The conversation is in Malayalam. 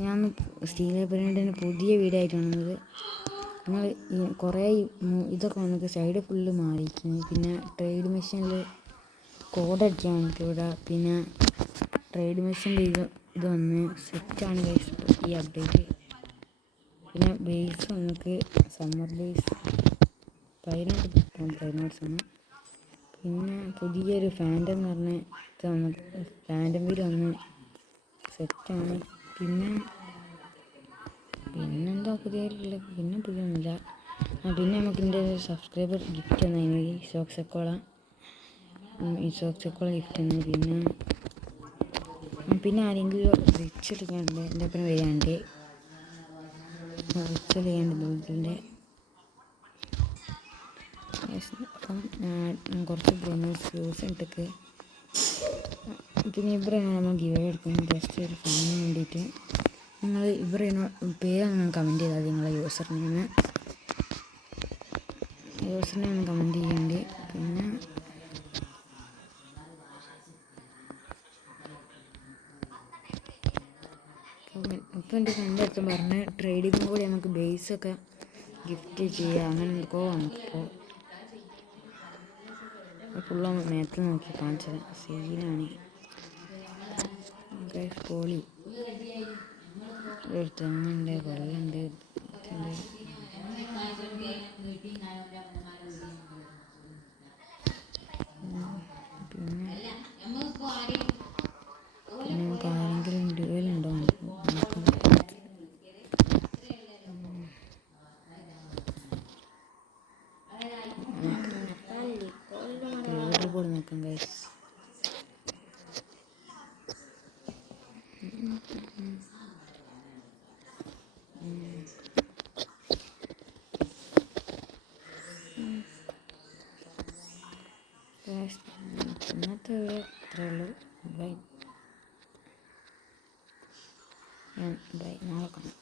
ഞാൻ സ്റ്റീൽ ലൈബ്രറിൻ്റെ പുതിയ വീഡിയോ ആയിട്ട് വന്നത്. ഞങ്ങൾ കുറേ ഇതൊക്കെ വന്നിട്ട് സൈഡ് ഫുള്ള് മാറിയിരിക്കുന്നു. പിന്നെ ട്രേഡ് മെഷീനിൽ കോഡ് അടിക്കാൻ വന്നിട്ട് ഇവിടെ. പിന്നെ ട്രേഡ് മെഷീൻ്റെ ഇത് വന്ന് സെറ്റാണ് ഈ അപ്ഡേറ്റ്. പിന്നെ ബേസ് വന്നിട്ട് സമ്മർ ബേസ് 15 ആണ്. പിന്നെ പുതിയൊരു ഫാൻറ്റം എന്ന് പറഞ്ഞ ഇത് വന്ന് ഫാൻറ്റം വീട് വന്ന് സെറ്റാണ്. പിന്നെന്താ പുതിയതില്ല, പിന്നെ പുതിയൊന്നുമില്ല. പിന്നെ നമുക്കിൻ്റെ സബ്സ്ക്രൈബർ ഗിഫ്റ്റ് തന്നതിന് ഈ സോക്സക്കോള ഗിഫ്റ്റ് തന്നെ. പിന്നെ ആരെങ്കിലും റിച്ച് എടുക്കാനുണ്ട്, എൻ്റെ ഒപ്പം വരാണ്ട് റിച്ച് ചെയ്യാണ്ട് വീട്ടിൻ്റെ. അപ്പം കുറച്ച് പ്രൊമോസ് യൂസ് ഇട്ടൊക്കെ. പിന്നെ ഇവരാണ് നമ്മൾ ഗിവ് എടുക്കുന്നത് ജസ്റ്റ് ഒരു ഫണ്ടിന് വേണ്ടിയിട്ട്. നിങ്ങൾ ഇവരാണ് പേരൊന്ന് കമൻറ്റ് ചെയ്താൽ നിങ്ങളെ യൂസർ നെയിം കമൻറ്റ് ചെയ്യേണ്ടി. പിന്നെ ഇപ്പം എൻ്റെ ഫ്രണ്ട് അടുത്ത് പറഞ്ഞ് ട്രേഡിങ്ങും കൂടി നമുക്ക് ബേസൊക്കെ ഗിഫ്റ്റ് ചെയ്യാം, അങ്ങനെ എന്തൊക്കെയോ നമുക്കിപ്പോൾ ഫുള്ള് നേരത്തെ നോക്കി കാണിച്ചത് സീനാണ്. പോളി ഒരു തെങ്ങുണ്ട്, വെള്ളമുണ്ട്. പിന്നെ നമുക്ക് ആരെങ്കിലും ഡ്യൂവലുണ്ടോ നോക്കാം. ക്രിയേറ്റർ ബോർഡ് നോക്കാം ഗൈസ്. ഇന്നത്തെ വീഡിയോ ഇത്രയേ ഉള്ളൂ. ബൈ. നാളെ കാണാം.